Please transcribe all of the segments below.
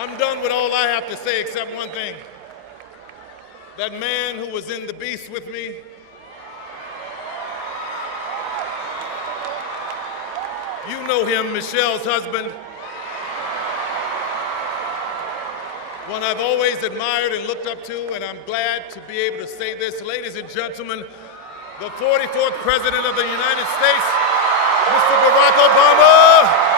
I'm done with all I have to say except one thing. That man who was in the beast with me, you know him, Michelle's husband, one I've always admired and looked up to, and I'm glad to be able to say this. Ladies and gentlemen, the 44th President of the United States, Mr. Barack Obama.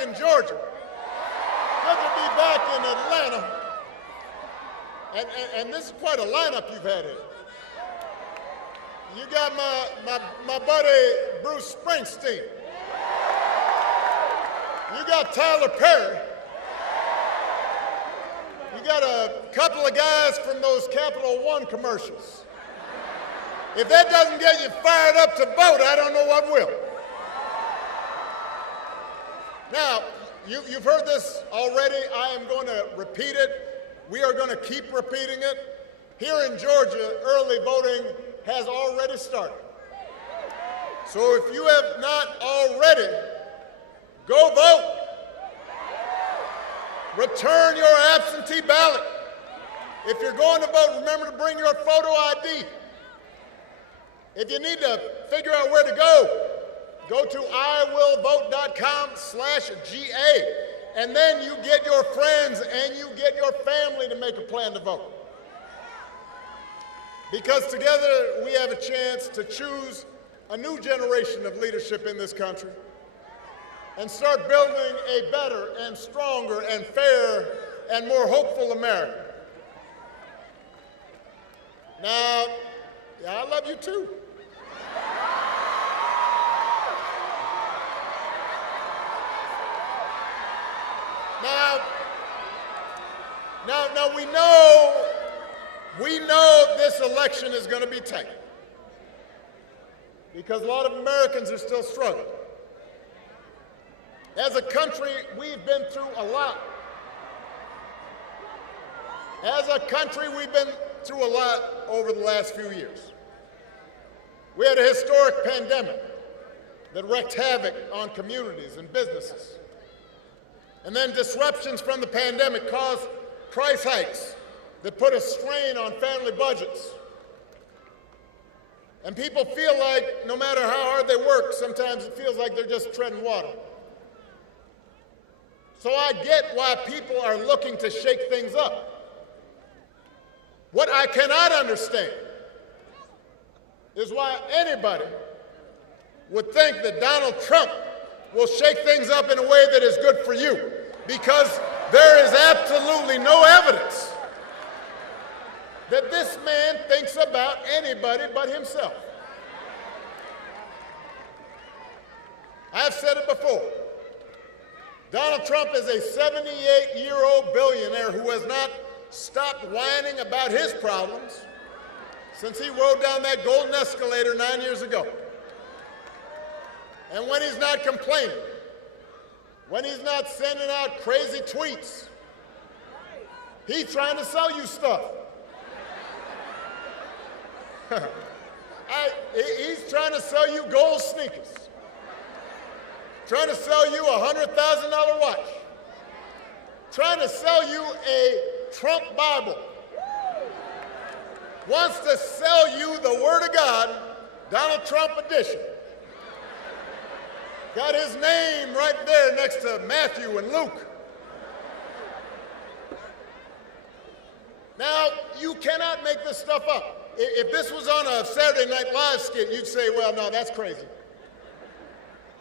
In Georgia. Good to be back in Atlanta. And this is quite a lineup you've had here. You got my buddy Bruce Springsteen. You got Tyler Perry. You got a couple of guys from those Capital One commercials. If that doesn't get you fired up to vote, I don't know what will. Now, you've heard this already. I am going to repeat it. We are going to keep repeating it. Here in Georgia, early voting has already started. So if you have not already, go vote. Return your absentee ballot. If you're going to vote, remember to bring your photo ID. If you need to figure out where to go to iwillvote.com/GA, and then you get your friends and you get your family to make a plan to vote. Because together we have a chance to choose a new generation of leadership in this country and start building a better and stronger and fairer and more hopeful America. Now, I love you too. Now we know this election is going to be tight because a lot of Americans are still struggling. As a country, we've been through a lot. As a country, we've been through a lot over the last few years. We had a historic pandemic that wreaked havoc on communities and businesses. And then disruptions from the pandemic caused price hikes that put a strain on family budgets. And people feel like no matter how hard they work, sometimes it feels like they're just treading water. So I get why people are looking to shake things up. What I cannot understand is why anybody would think that Donald Trump will shake things up in a way that is good for you, because there is absolutely no evidence that this man thinks about anybody but himself. I've said it before. Donald Trump is a 78-year-old billionaire who has not stopped whining about his problems since he rode down that golden escalator 9 years ago. And when he's not complaining, when he's not sending out crazy tweets, he's trying to sell you stuff. He's trying to sell you gold sneakers, trying to sell you a $100,000 watch, trying to sell you a Trump Bible, wants to sell you the Word of God, Donald Trump edition. Got his name right there next to Matthew and Luke. Now, you cannot make this stuff up. If this was on a Saturday Night Live skit, you'd say, well, no, that's crazy.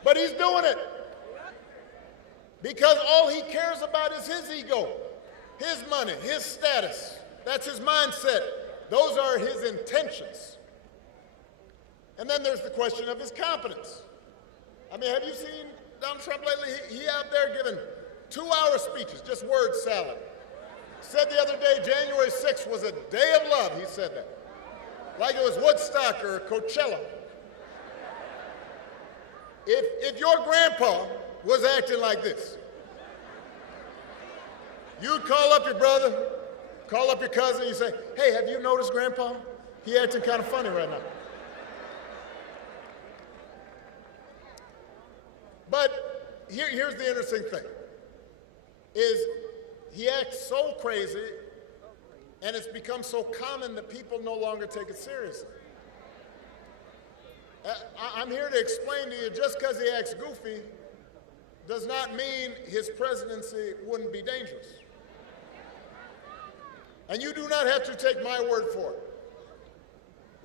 But he's doing it because all he cares about is his ego, his money, his status. That's his mindset. Those are his intentions. And then there's the question of his competence. I mean, have you seen Donald Trump lately? He out there giving 2-hour speeches, just word salad. Said the other day, January 6th was a day of love, he said that. Like it was Woodstock or Coachella. If your grandpa was acting like this, you'd call up your brother, call up your cousin, you say, hey, have you noticed Grandpa? He acting kind of funny right now. But here's the interesting thing, is he acts so crazy, and it's become so common that people no longer take it seriously. I'm here to explain to you, just because he acts goofy does not mean his presidency wouldn't be dangerous. And you do not have to take my word for it.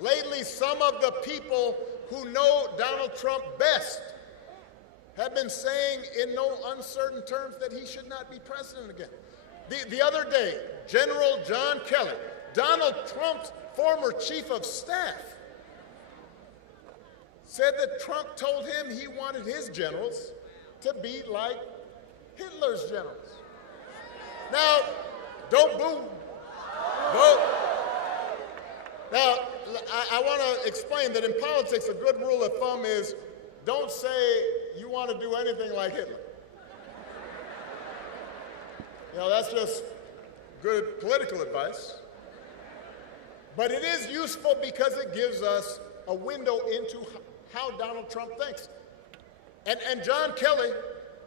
Lately, some of the people who know Donald Trump best have been saying in no uncertain terms that he should not be president again. The other day, General John Kelly, Donald Trump's former chief of staff, said that Trump told him he wanted his generals to be like Hitler's generals. Now, don't boo. Vote. Now, I want to explain that in politics, a good rule of thumb is don't say you want to do anything like Hitler. You know, that's just good political advice. But it is useful because it gives us a window into how Donald Trump thinks. And John Kelly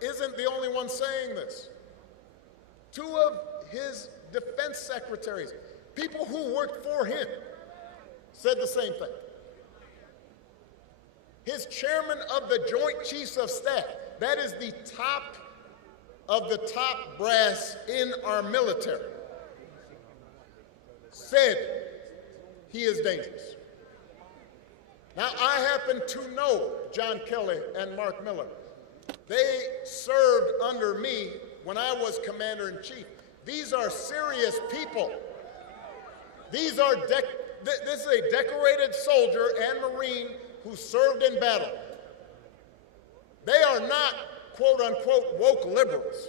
isn't the only one saying this. 2 of his defense secretaries, people who worked for him, said the same thing. His chairman of the Joint Chiefs of Staff, that is the top of the top brass in our military, said he is dangerous. Now, I happen to know John Kelly and Mark Miller. They served under me when I was commander-in-chief. These are serious people. This is a decorated soldier and Marine who served in battle. They are not, quote unquote, woke liberals.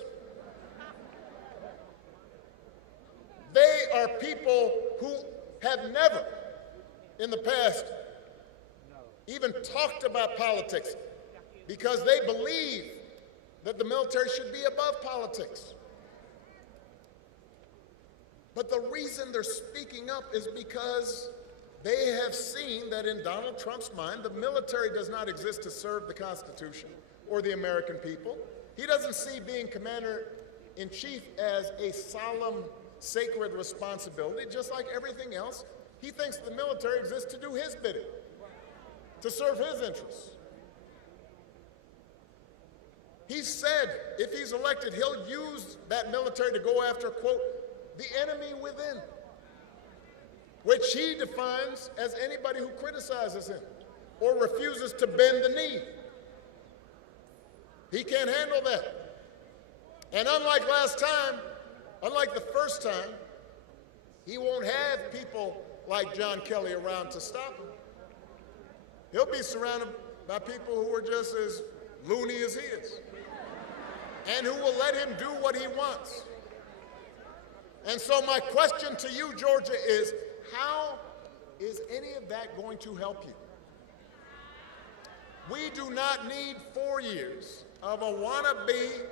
They are people who have never in the past even talked about politics because they believe that the military should be above politics. But the reason they're speaking up is because they have seen that in Donald Trump's mind, the military does not exist to serve the Constitution or the American people. He doesn't see being commander-in-chief as a solemn, sacred responsibility, just like everything else. He thinks the military exists to do his bidding, to serve his interests. He said if he's elected, he'll use that military to go after, quote, the enemy within, which he defines as anybody who criticizes him or refuses to bend the knee. He can't handle that. And unlike last time, unlike the first time, he won't have people like John Kelly around to stop him. He'll be surrounded by people who are just as loony as he is and who will let him do what he wants. And so my question to you, Georgia, is how is any of that going to help you? We do not need 4 years of a wannabe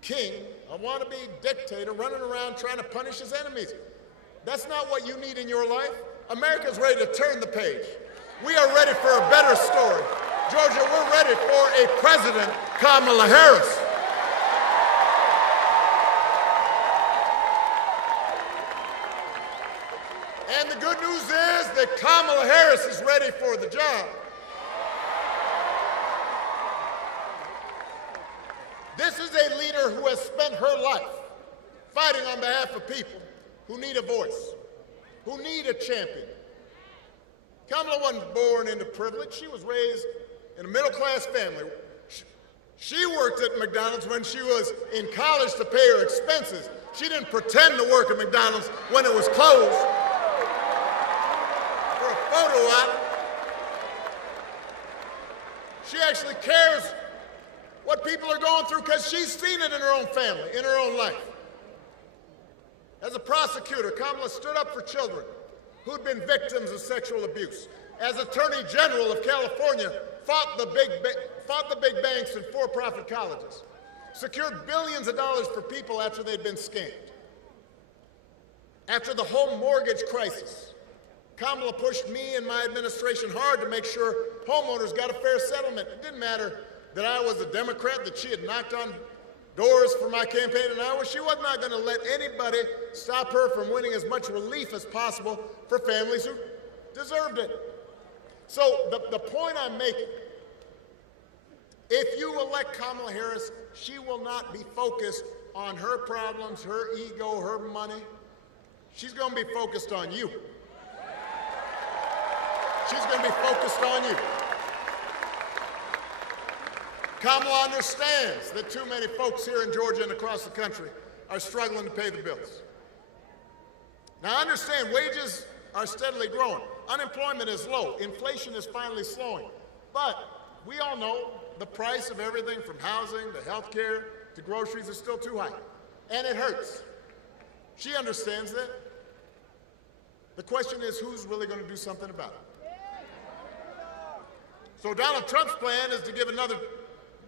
king, a wannabe dictator running around trying to punish his enemies. That's not what you need in your life. America's ready to turn the page. We are ready for a better story. Georgia, we're ready for a president, Kamala Harris. And the good news is that Kamala Harris is ready for the job. This is a leader who has spent her life fighting on behalf of people who need a voice, who need a champion. Kamala wasn't born into privilege. She was raised in a middle-class family. She worked at McDonald's when she was in college to pay her expenses. She didn't pretend to work at McDonald's when it was closed for a photo op. She actually cares what people are going through because she's seen it in her own family, in her own life. As a prosecutor, Kamala stood up for children who'd been victims of sexual abuse. As Attorney General of California, fought the big banks and for-profit colleges, secured billions of dollars for people after they'd been scammed. After the home mortgage crisis, Kamala pushed me and my administration hard to make sure homeowners got a fair settlement. It didn't matter that I was a Democrat, that she had knocked on doors for my campaign in Iowa. She was not going to let anybody stop her from winning as much relief as possible for families who deserved it. So the point I'm making, if you elect Kamala Harris, she will not be focused on her problems, her ego, her money. She's going to be focused on you. She's going to be focused on you. Kamala understands that too many folks here in Georgia and across the country are struggling to pay the bills. Now, understand, wages are steadily growing. Unemployment is low. Inflation is finally slowing. But we all know the price of everything from housing to health care to groceries is still too high. And it hurts. She understands that. The question is, who's really going to do something about it? So Donald Trump's plan is to give another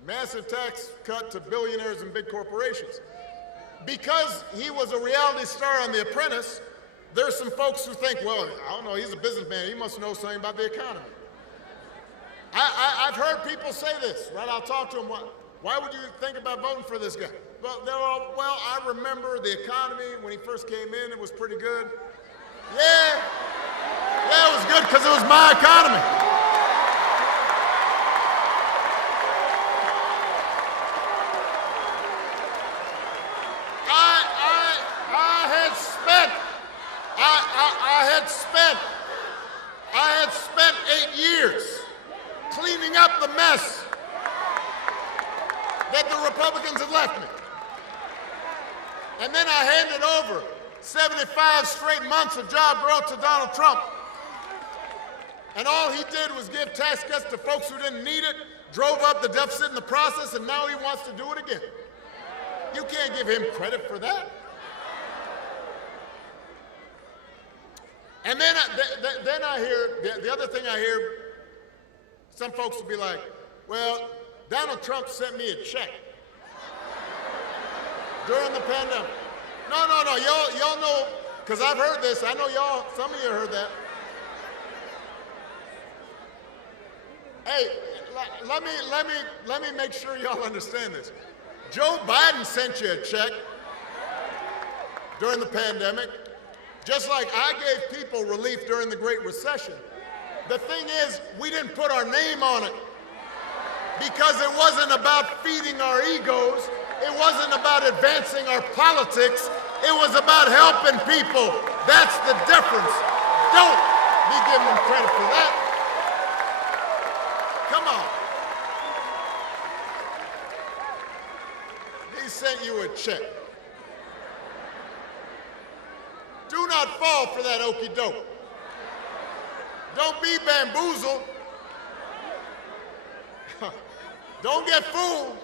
massive tax cut to billionaires and big corporations. Because he was a reality star on The Apprentice, there's some folks who think, well, I don't know, he's a businessman, he must know something about the economy. I've heard people say this, right? I'll talk to them, why would you think about voting for this guy? Well, I remember the economy when he first came in, it was pretty good. Yeah, it was good because it was my economy. I had spent 8 years cleaning up the mess that the Republicans had left me. And then I handed over 75 straight months of job growth to Donald Trump. And all he did was give tax cuts to folks who didn't need it, drove up the deficit in the process, and now he wants to do it again. You can't give him credit for that. And then I hear, the other thing I hear, some folks will be like, well, Donald Trump sent me a check during the pandemic. No, y'all know, because I've heard this, I know y'all, some of you heard that. Hey, let me make sure y'all understand this. Joe Biden sent you a check during the pandemic, just like I gave people relief during the Great Recession. The thing is, we didn't put our name on it because it wasn't about feeding our egos. It wasn't about advancing our politics. It was about helping people. That's the difference. Don't be giving them credit for that. Come on. He sent you a check. Do not fall for that okey doke. Don't be bamboozled. Don't get fooled.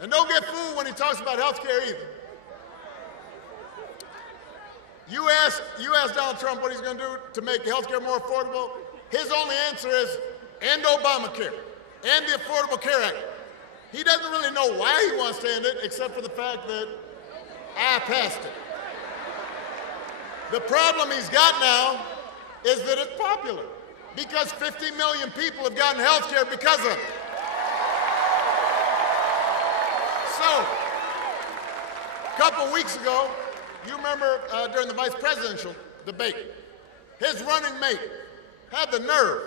And don't get fooled when he talks about health care either. You ask Donald Trump what he's going to do to make health care more affordable. His only answer is end Obamacare, end the Affordable Care Act. He doesn't really know why he wants to end it, except for the fact that I passed it. The problem he's got now is that it's popular, because 50 million people have gotten health care because of it. So, a couple weeks ago, you remember during the vice presidential debate, his running mate had the nerve,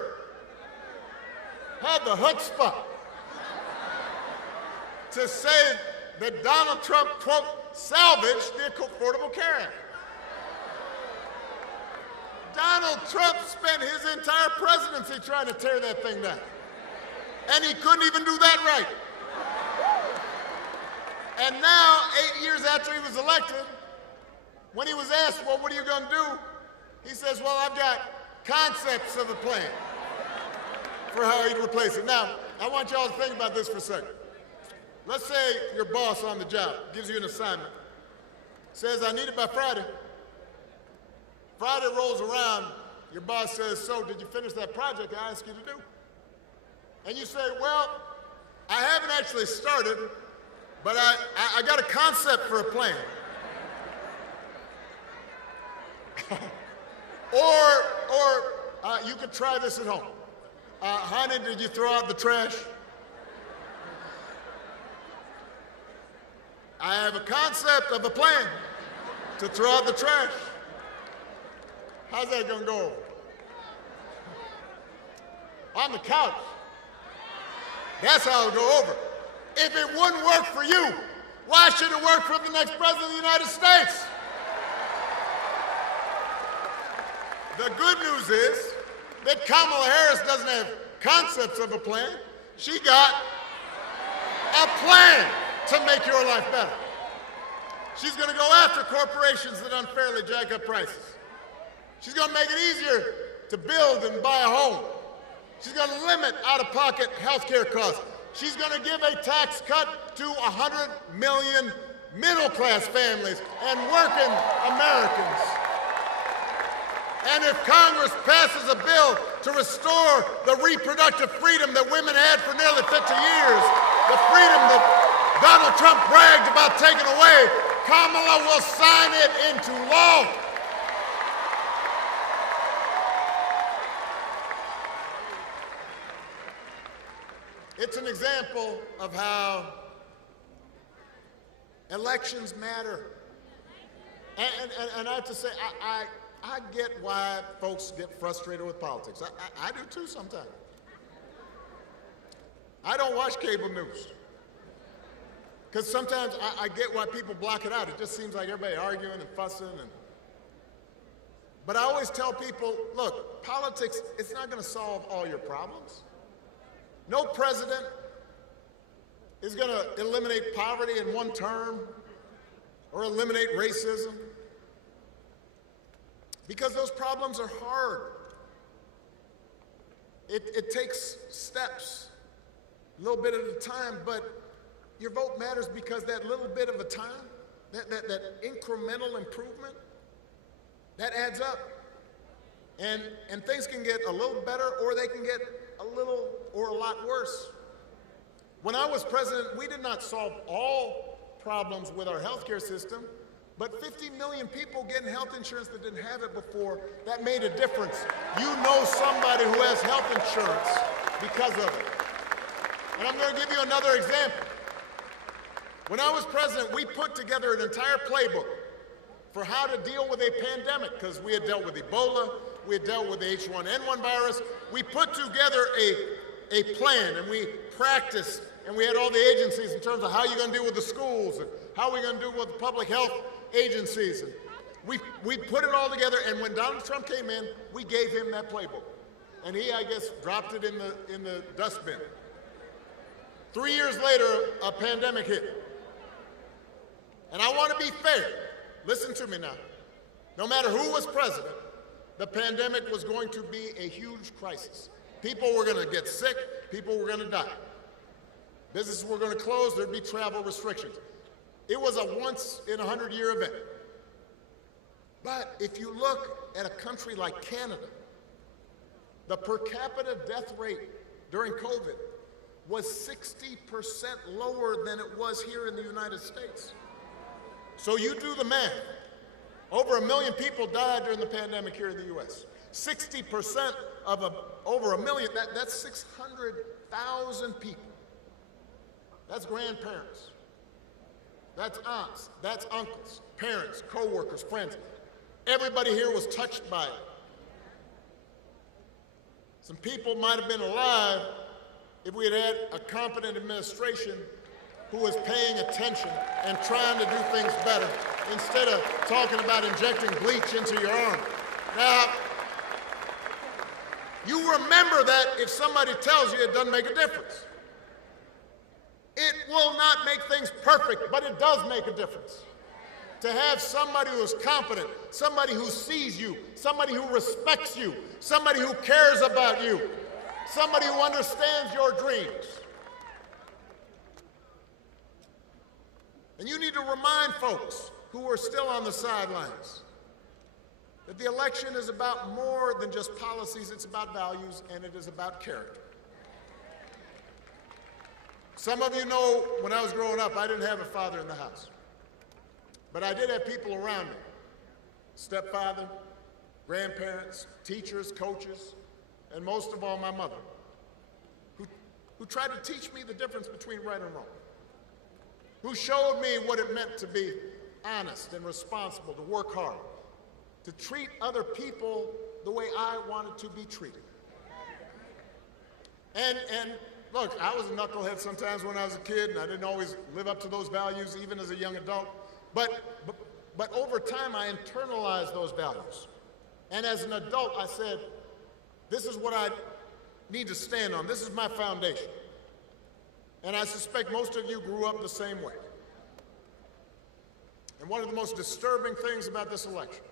had the chutzpah to say that Donald Trump, quote, salvaged the Affordable Care Act. Donald Trump spent his entire presidency trying to tear that thing down. And he couldn't even do that right. And now, 8 years after he was elected, when he was asked, well, what are you going to do? He says, well, I've got concepts of a plan for how he'd replace it. Now, I want y'all to think about this for a second. Let's say your boss on the job gives you an assignment, says, I need it by Friday. Friday rolls around, your boss says, so did you finish that project I asked you to do? And you say, well, I haven't actually started, but I got a concept for a plan. or you could try this at home. Honey, did you throw out the trash? I have a concept of a plan to throw out the trash. How's that gonna go? On the couch. That's how it'll go over. If it wouldn't work for you, why should it work for the next president of the United States? The good news is that Kamala Harris doesn't have concepts of a plan. She got a plan to make your life better. She's going to go after corporations that unfairly jack up prices. She's going to make it easier to build and buy a home. She's going to limit out-of-pocket health care costs. She's going to give a tax cut to 100 million middle-class families and working Americans. And if Congress passes a bill to restore the reproductive freedom that women had for nearly 50 years, the freedom that Donald Trump bragged about taking away, Kamala will sign it into law. It's an example of how elections matter. And I have to say, I get why folks get frustrated with politics. I do too sometimes. I don't watch cable news. Because sometimes I get why people block it out. It just seems like everybody arguing and fussing. But I always tell people, look, politics, it's not going to solve all your problems. No president is going to eliminate poverty in one term or eliminate racism, because those problems are hard. It takes steps, a little bit at a time, but your vote matters because that little bit of a time, that incremental improvement, that adds up. And things can get a little better, or they can get a little or a lot worse. When I was president, we did not solve all problems with our healthcare system, but 50 million people getting health insurance that didn't have it before, that made a difference. You know somebody who has health insurance because of it. And I'm going to give you another example. When I was president, we put together an entire playbook for how to deal with a pandemic, because we had dealt with Ebola, we had dealt with the H1N1 virus. We put together a plan, and we practiced, and we had all the agencies in terms of how you're going to deal with the schools, and how we're going to deal with the public health agencies. And we put it all together, and when Donald Trump came in, we gave him that playbook. And he, I guess, dropped it in the dustbin. 3 years later, a pandemic hit. And I want to be fair. Listen to me now. No matter who was president, the pandemic was going to be a huge crisis. People were going to get sick. People were going to die. Businesses were going to close. There'd be travel restrictions. It was a once-in-a-100-year event. But if you look at a country like Canada, the per capita death rate during COVID was 60% lower than it was here in the United States. So you do the math. Over 1 million people died during the pandemic here in the U.S. 60% of over 1 million, that's 600,000 people. That's grandparents. That's aunts. That's uncles, parents, co-workers, friends. Everybody here was touched by it. Some people might have been alive if we had had a competent administration who was paying attention and trying to do things better instead of talking about injecting bleach into your arm. Now, You remember that if somebody tells you it doesn't make a difference. It will not make things perfect, but it does make a difference. To have somebody who is competent, somebody who sees you, somebody who respects you, somebody who cares about you, somebody who understands your dreams. And you need to remind folks who are still on the sidelines that the election is about more than just policies, it's about values, and it is about character. Some of you know when I was growing up, I didn't have a father in the house. But I did have people around me, stepfather, grandparents, teachers, coaches, and most of all, my mother, who tried to teach me the difference between right and wrong, who showed me what it meant to be honest and responsible, to work hard, to treat other people the way I wanted to be treated. And look, I was a knucklehead sometimes when I was a kid, and I didn't always live up to those values, even as a young adult. But over time, I internalized those values. And as an adult, I said, this is what I need to stand on. This is my foundation. And I suspect most of you grew up the same way. And one of the most disturbing things about this election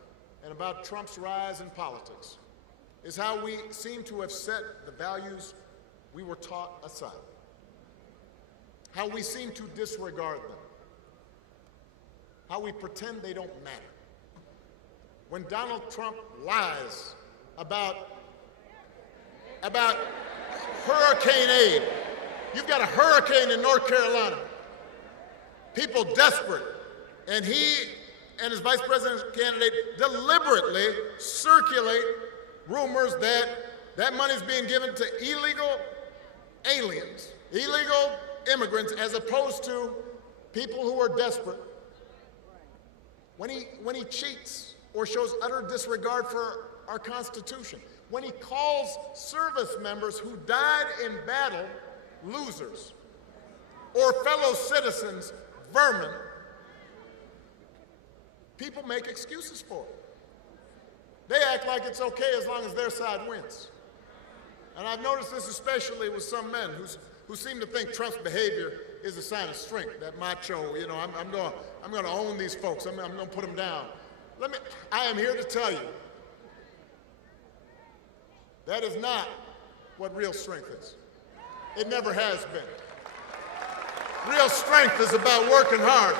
and about Trump's rise in politics is how we seem to have set the values we were taught aside, how we seem to disregard them, how we pretend they don't matter. When Donald Trump lies about hurricane aid, you've got a hurricane in North Carolina, people desperate, and he and his vice presidential candidate deliberately circulate rumors that that money's being given to illegal aliens, illegal immigrants, as opposed to people who are desperate. When he cheats or shows utter disregard for our Constitution, when he calls service members who died in battle losers, or fellow citizens vermin, people make excuses for it. They act like it's okay as long as their side wins. And I've noticed this especially with some men who seem to think Trump's behavior is a sign of strength, that macho, you know, I'm going to own these folks, I'm going to put them down. I am here to tell you, that is not what real strength is. It never has been. Real strength is about working hard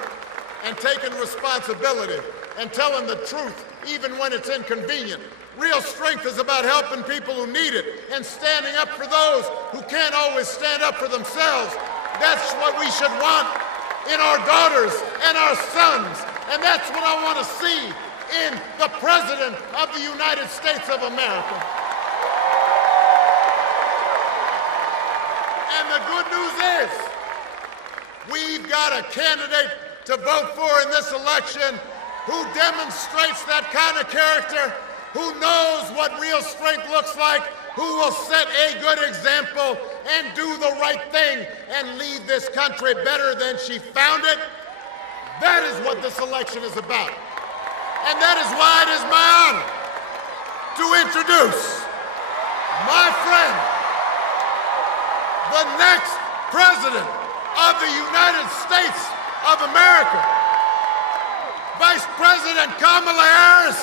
and taking responsibility and telling the truth even when it's inconvenient. Real strength is about helping people who need it and standing up for those who can't always stand up for themselves. That's what we should want in our daughters and our sons. And that's what I want to see in the President of the United States of America. And the good news is, we've got a candidate to vote for in this election who demonstrates that kind of character, who knows what real strength looks like, who will set a good example and do the right thing and leave this country better than she found it. That is what this election is about. And that is why it is my honor to introduce my friend, the next President of the United States of America, Vice President Kamala Harris.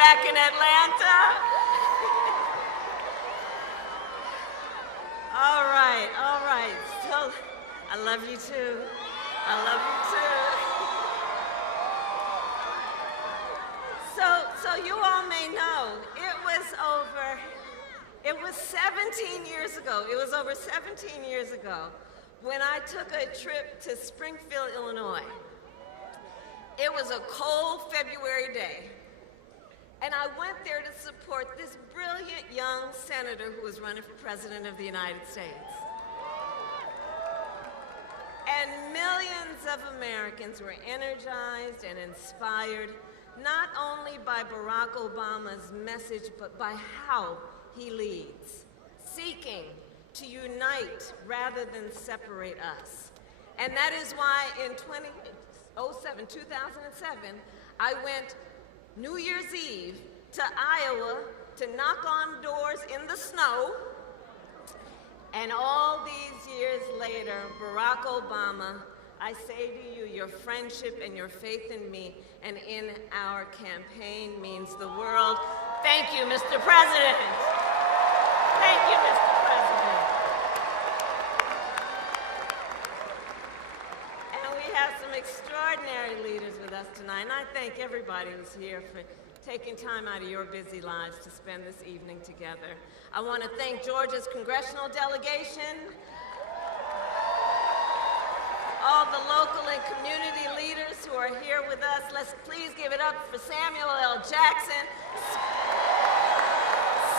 back in Atlanta. All right, all right. So, I love you too. I love you too. So you all may know, it was 17 years ago. It was over 17 years ago when I took a trip to Springfield, Illinois. It was a cold February day, and I went there to support this brilliant young senator who was running for president of the United States. And millions of Americans were energized and inspired, not only by Barack Obama's message, but by how he leads, seeking to unite rather than separate us. And that is why in 2007, I went New Year's Eve to Iowa to knock on doors in the snow. And all these years later, Barack Obama, I say to you, your friendship and your faith in me and in our campaign means the world. Thank you, Mr. President. Thank you, Mr. President. And we have some extraordinary leaders with us tonight, and I thank everybody who's here for taking time out of your busy lives to spend this evening together. I want to thank Georgia's congressional delegation, all the local and community leaders who are here with us. Let's please give it up for Samuel L. Jackson,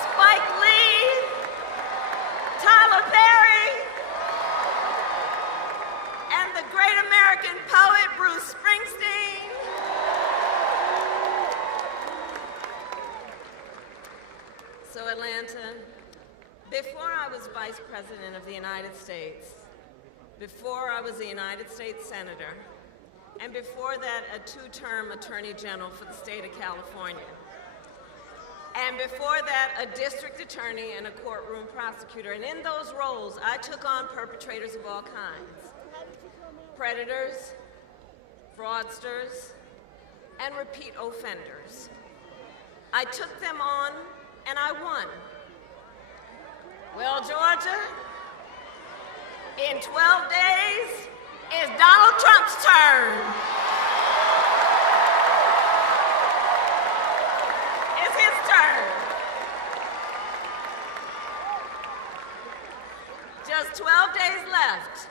Spike Lee, Tyler Perry, and the great American poet Bruce Springsteen. So Atlanta, before I was Vice President of the United States, before I was a United States Senator, and before that a two-term Attorney General for the state of California, and before that a district attorney and a courtroom prosecutor. And in those roles, I took on perpetrators of all kinds, predators, fraudsters, and repeat offenders. I took them on and I won. Well, Georgia, in 12 days, it's Donald Trump's turn. It's his turn. Just 12 days left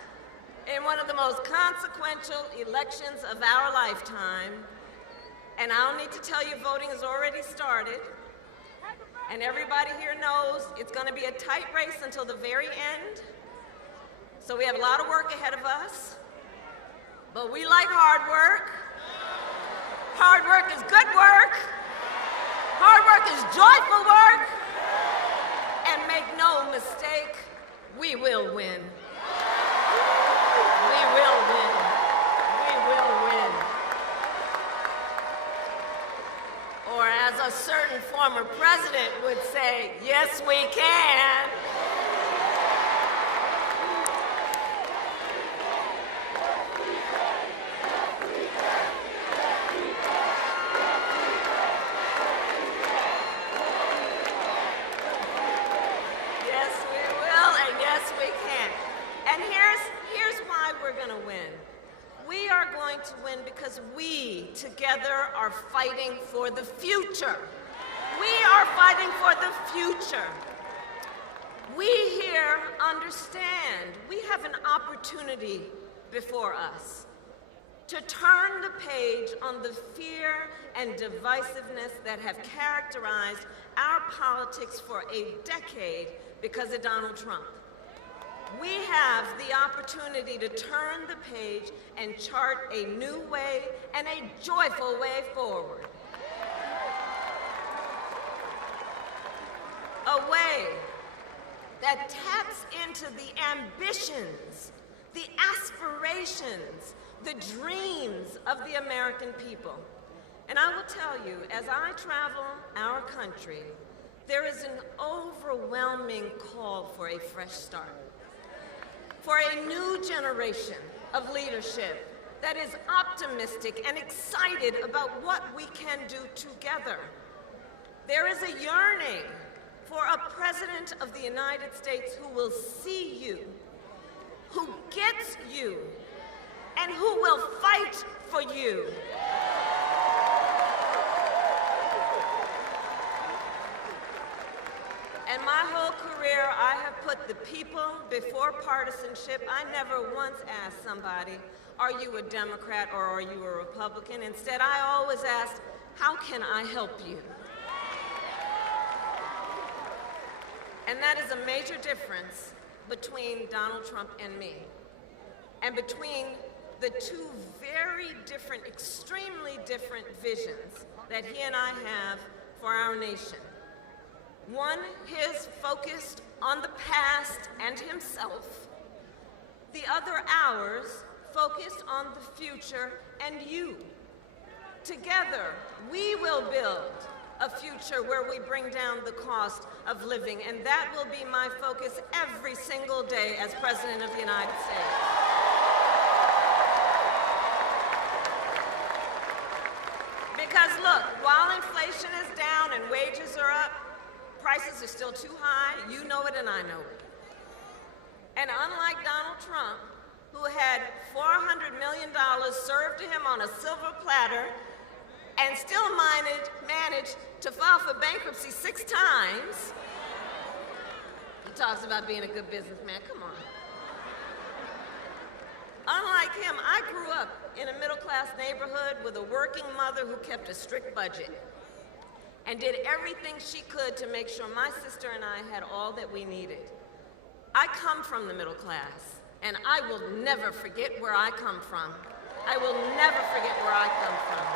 in one of the most consequential elections of our lifetime. And I don't need to tell you, voting has already started. And everybody here knows it's going to be a tight race until the very end. So we have a lot of work ahead of us. But we like hard work. Hard work is good work. Hard work is joyful work. And make no mistake, we will win. We will win. We will win. Or as a certain former president would say, yes, we can. Yes, we will, and yes, we can. And here's why we're going to win. We are going to win because we together are fighting for the future. We are fighting for the future. We here understand we have an opportunity before us to turn the page on the fear and divisiveness that have characterized our politics for a decade because of Donald Trump. We have the opportunity to turn the page and chart a new way and a joyful way forward. A way that taps into the ambitions, the aspirations, the dreams of the American people. And I will tell you, as I travel our country, there is an overwhelming call for a fresh start, for a new generation of leadership that is optimistic and excited about what we can do together. There is a yearning for a president of the United States who will see you, who gets you, and who will fight for you. In my whole career, I have put the people before partisanship. I never once asked somebody, are you a Democrat or are you a Republican? Instead, I always asked, how can I help you? And that is a major difference between Donald Trump and me, and between the two very different, extremely different visions that he and I have for our nation. One, his focused on the past and himself. The other, ours, focused on the future and you. Together, we will build a future where we bring down the cost of living, and that will be my focus every single day as President of the United States. Because look, while inflation is down and wages are up, prices are still too high. You know it and I know it. And unlike Donald Trump, who had $400 million served to him on a silver platter and still managed to file for bankruptcy 6 times, he talks about being a good businessman. Come on. Unlike him, I grew up in a middle-class neighborhood with a working mother who kept a strict budget and did everything she could to make sure my sister and I had all that we needed. I come from the middle class, and I will never forget where I come from. I will never forget where I come from.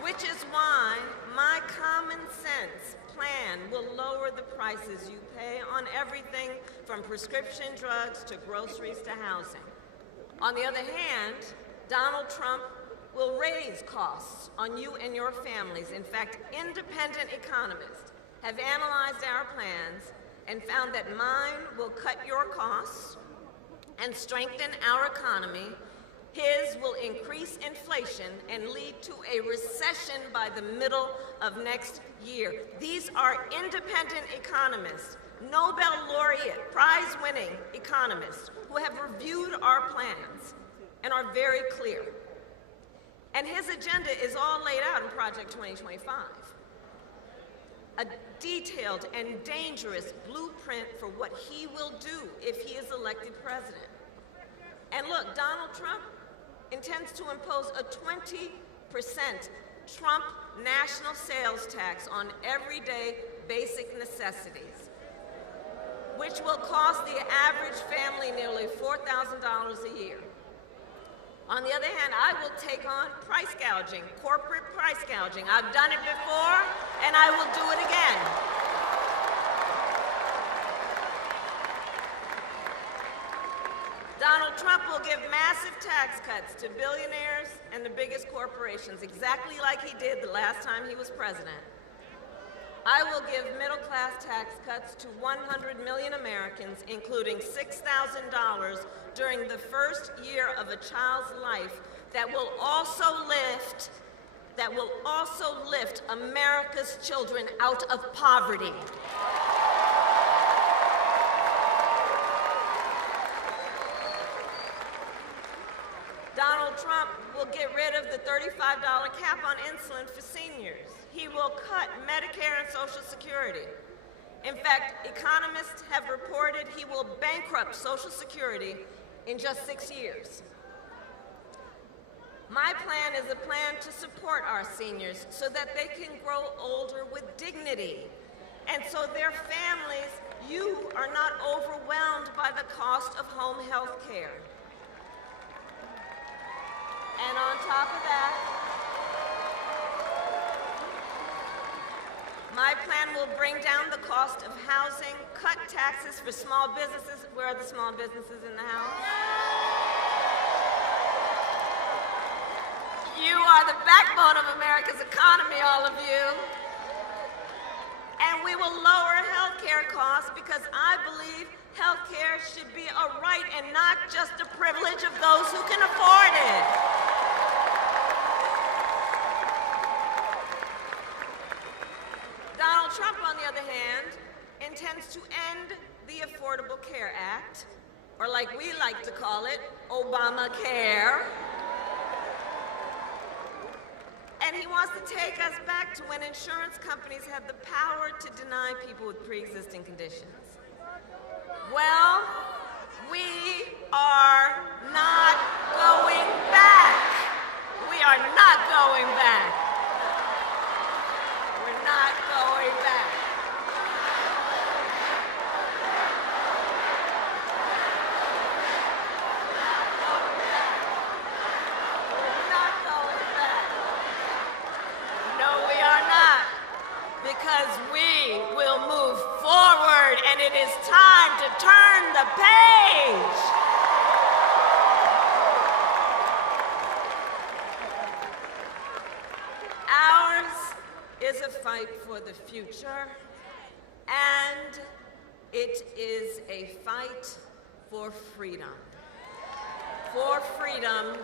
Which is why my common sense plan will lower the prices you pay on everything from prescription drugs to groceries to housing. On the other hand, Donald Trump will raise costs on you and your families. In fact, independent economists have analyzed our plans and found that mine will cut your costs and strengthen our economy. His will increase inflation and lead to a recession by the middle of next year. These are independent economists, Nobel laureate, prize-winning economists who have reviewed our plans and are very clear. And his agenda is all laid out in Project 2025. A detailed and dangerous blueprint for what he will do if he is elected president. And look, Donald Trump intends to impose a 20% Trump national sales tax on everyday basic necessities, which will cost the average family nearly $4,000 a year. On the other hand, I will take on price gouging, corporate price gouging. I've done it before, and I will do it again. Donald Trump will give massive tax cuts to billionaires and the biggest corporations, exactly like he did the last time he was president. I will give middle-class tax cuts to 100 million Americans, including $6,000 during the first year of a child's life, that will also lift America's children out of poverty. Donald Trump will get rid of the $35 cap on insulin for seniors. He will cut Medicare and Social Security. In fact, economists have reported he will bankrupt Social Security in just 6 years. My plan is a plan to support our seniors so that they can grow older with dignity, and so their families, you are not overwhelmed by the cost of home health care. And on top of that, my plan will bring down the cost of housing, cut taxes for small businesses. Where are the small businesses in the house? You are the backbone of America's economy, all of you. And we will lower health care costs because I believe health care should be a right and not just a privilege of those who can afford it. Trump, on the other hand, intends to end the Affordable Care Act, or like we like to call it, Obamacare. And he wants to take us back to when insurance companies had the power to deny people with pre-existing conditions. Well, we are not going back. We are not going back. We're not going back. We're not going back. No, we are not. Because we will move forward, and it is time to turn the page. Ours is a fight for the future, and it is a fight for freedom. For freedom,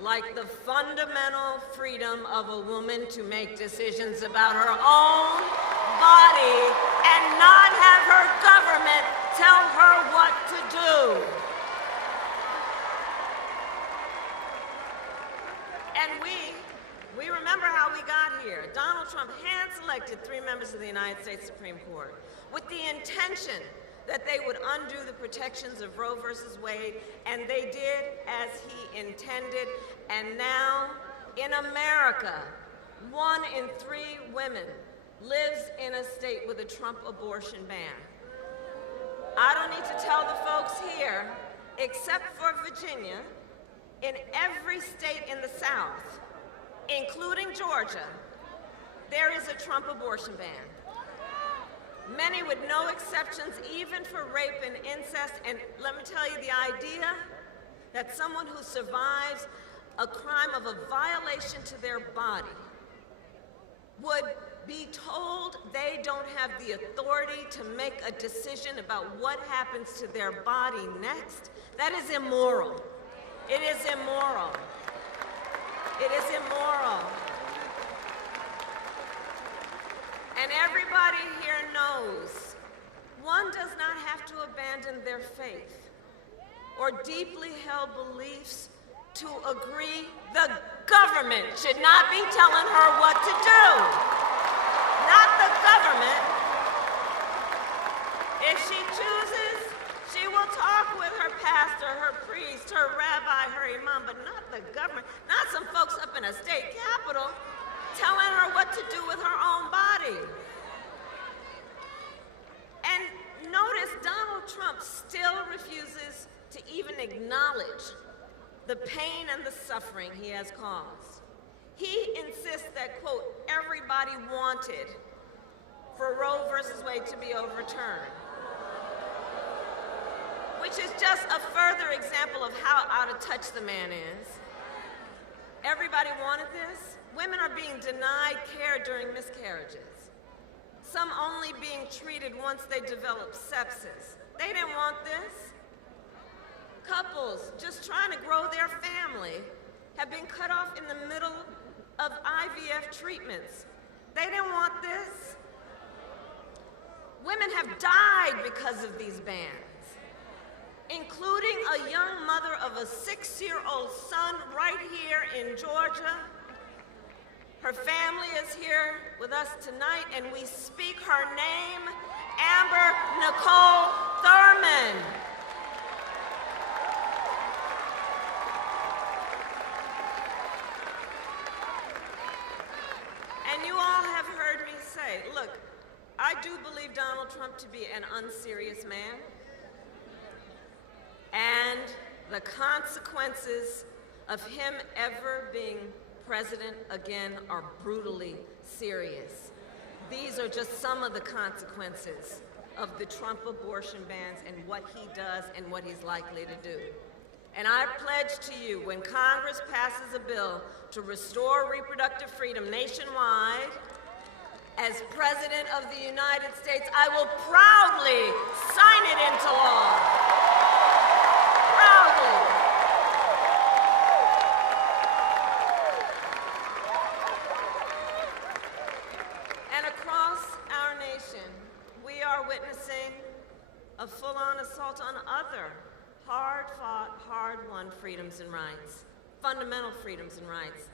like the fundamental freedom of a woman to make decisions about her own body and not have her government tell her what to do. And we remember how we got here. Donald Trump hand-selected 3 members of the United States Supreme Court with the intention that they would undo the protections of Roe versus Wade, and they did as he intended. And now, in America, 1 in 3 women lives in a state with a Trump abortion ban. I don't need to tell the folks here, except for Virginia, in every state in the South, including Georgia, there is a Trump abortion ban. Many with no exceptions, even for rape and incest. And let me tell you, the idea that someone who survives a crime of a violation to their body would be told they don't have the authority to make a decision about what happens to their body next, that is immoral. It is immoral. It is immoral. And everybody here knows one does not have to abandon their faith or deeply held beliefs to agree the government should not be telling her what to do. Not the government. If she chooses, she will talk with her pastor, her priest, her rabbi, her imam, but not the government. Not some folks up in a state capitol telling her what to do with her own body. And notice Donald Trump still refuses to even acknowledge the pain and the suffering he has caused. He insists that, quote, everybody wanted for Roe versus Wade to be overturned, which is just a further example of how out of touch the man is. Everybody wanted this. Women are being denied care during miscarriages, some only being treated once they develop sepsis. They didn't want this. Couples just trying to grow their family have been cut off in the middle of IVF treatments. They didn't want this. Women have died because of these bans, including a young mother of a 6-year-old son right here in Georgia. Her family is here with us tonight, and we speak her name, Amber Nicole Thurman. And you all have heard me say, look, I do believe Donald Trump to be an unserious man, and the consequences of him ever being president again are brutally serious. These are just some of the consequences of the Trump abortion bans and what he does and what he's likely to do. And I pledge to you, when Congress passes a bill to restore reproductive freedom nationwide, as President of the United States, I will proudly sign it into law. Proudly. And across our nation, a full-on assault on other hard-fought, hard-won freedoms and rights, fundamental freedoms and rights,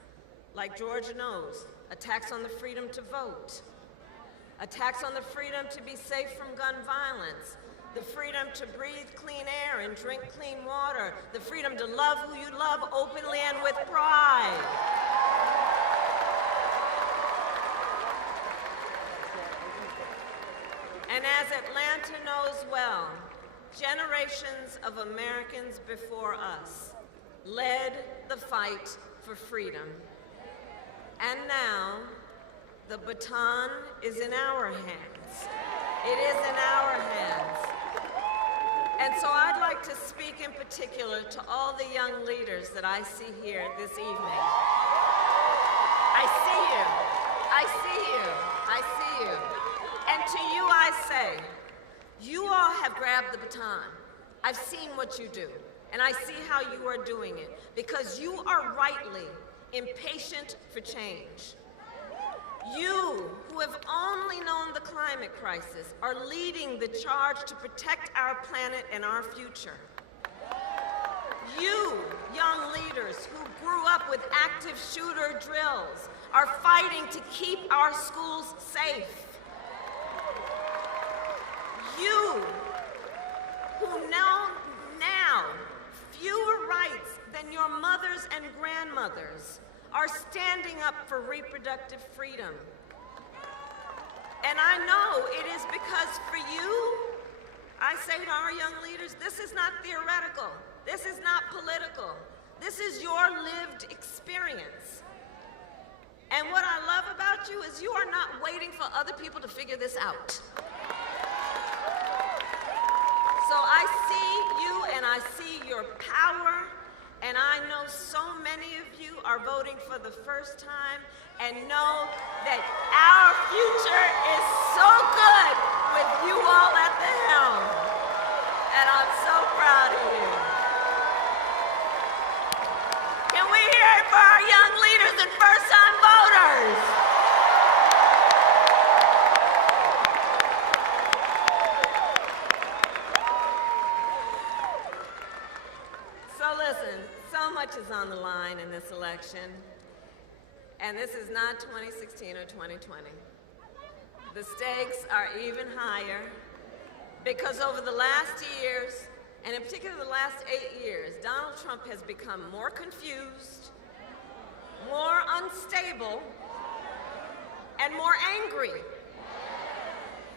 like Georgia knows, attacks on the freedom to vote, attacks on the freedom to be safe from gun violence, the freedom to breathe clean air and drink clean water, the freedom to love who you love openly and with pride. And as Atlanta knows well, generations of Americans before us led the fight for freedom. And now, the baton is in our hands. It is in our hands. And so I'd like to speak in particular to all the young leaders that I see here this evening. I see you. I see you. I see you. And to you I say, you all have grabbed the baton. I've seen what you do, and I see how you are doing it, because you are rightly impatient for change. You, who have only known the climate crisis, are leading the charge to protect our planet and our future. You, young leaders who grew up with active shooter drills, are fighting to keep our schools safe. You, who know now fewer rights than your mothers and grandmothers, are standing up for reproductive freedom. And I know it is because for you, I say to our young leaders, this is not theoretical. This is not political. This is your lived experience. And what I love about you is you are not waiting for other people to figure this out. So I see you and I see your power, and I know so many of you are voting for the first time and know that our future is so good with you all at the helm. And I'm so proud of you. Can we hear it for our young leaders and first-time voters? Listen, so much is on the line in this election, and this is not 2016 or 2020. The stakes are even higher because over the last years, and in particular the last 8 years, Donald Trump has become more confused, more unstable, and more angry.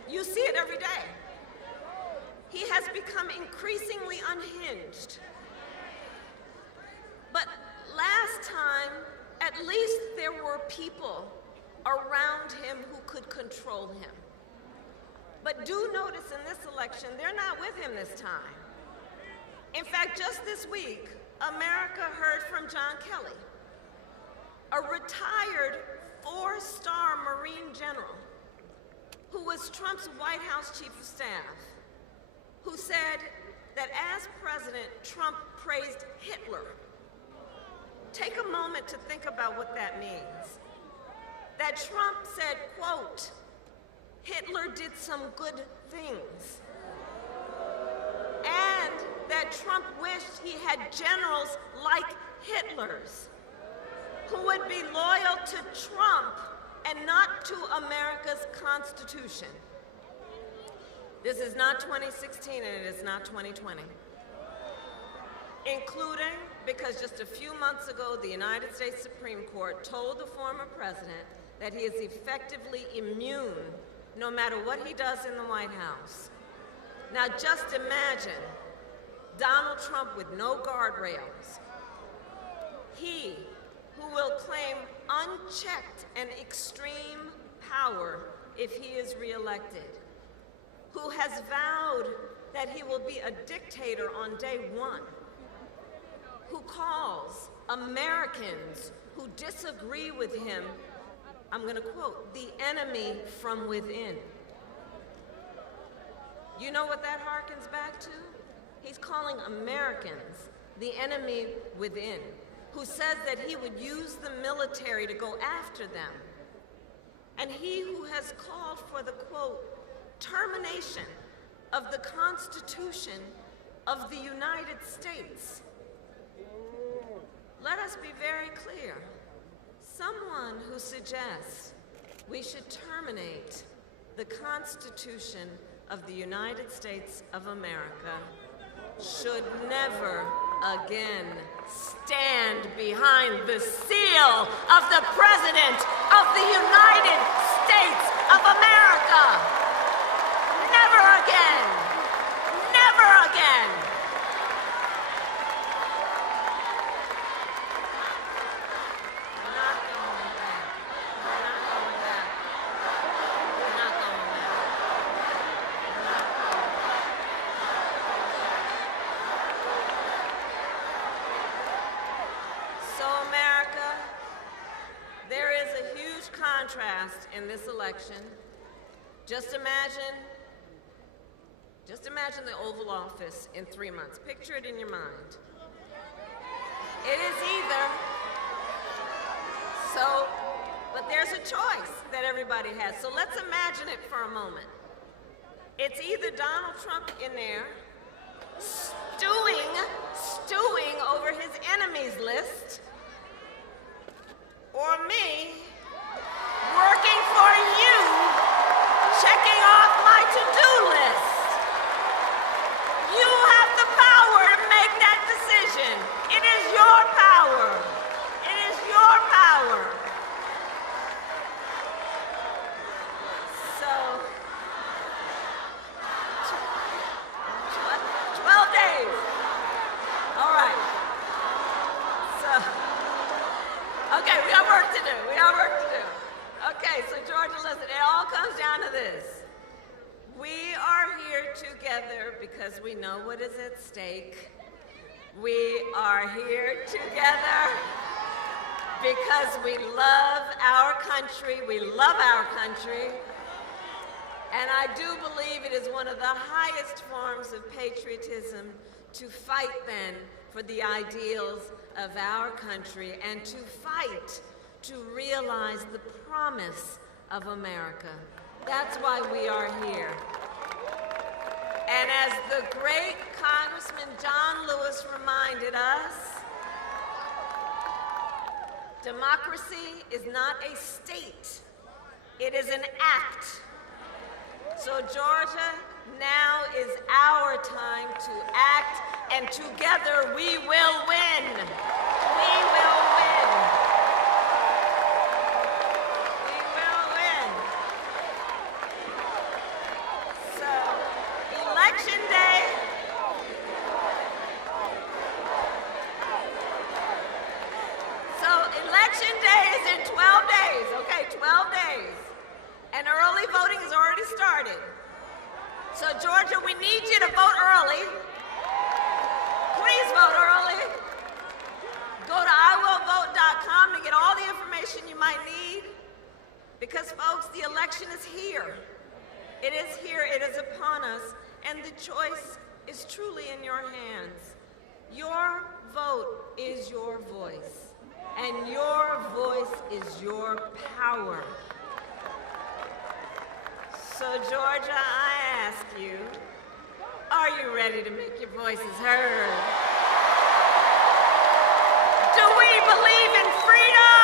You see it every day. He has become increasingly unhinged. But last time, at least there were people around him who could control him. But do notice in this election, they're not with him this time. In fact, just this week, America heard from John Kelly, a retired 4-star Marine general who was Trump's White House chief of staff, who said that as president, Trump praised Hitler. Take a moment to think about what that means. That Trump said, quote, Hitler did some good things. And that Trump wished he had generals like Hitler's, who would be loyal to Trump and not to America's Constitution. This is not 2016 and it is not 2020. Including because just a few months ago, the United States Supreme Court told the former president that he is effectively immune no matter what he does in the White House. Now just imagine Donald Trump with no guardrails. He, who will claim unchecked and extreme power if he is reelected, who has vowed that he will be a dictator on day one, who calls Americans who disagree with him, I'm going to quote, the enemy from within. You know what that harkens back to? He's calling Americans the enemy within, who says that he would use the military to go after them. And he who has called for the, quote, termination of the Constitution of the United States. Let us be very clear. Someone who suggests we should terminate the Constitution of the United States of America should never again stand behind the seal of the President of the United States of America. Never again. Never again. We're not going back. We're not going back. We're not going back. We're not going back. So, America, there is a huge contrast in this election. Just imagine the Oval Office in 3 months. Picture it in your mind. It is either, but there's a choice that everybody has. So let's imagine it for a moment. It's either Donald Trump in there, stewing over his enemies list, or me, working for you, checking off my to-do list. You have the power to make that decision. It is your power. It is your power. So, 12 days. All right. So, okay, we got work to do. Okay, so Georgia, listen, it all comes down to this. We are here together because we know what is at stake. We are here together because we love our country. We love our country. And I do believe it is one of the highest forms of patriotism to fight then for the ideals of our country and to fight to realize the promise of America. That's why we are here. And as the great Congressman John Lewis reminded us, democracy is not a state, it is an act. So Georgia, now is our time to act, and together we will win. We will win. We will win. So, Election Day. Election Day is in 12 days, okay, 12 days. And early voting has already started. So Georgia, we need you to vote early. Please vote early. Go to iwillvote.com to get all the information you might need. Because folks, the election is here. It is here, it is upon us, and the choice is truly in your hands. Your vote is your voice, and your voice is your power. So Georgia, I ask you, are you ready to make your voices heard? Do we believe in freedom?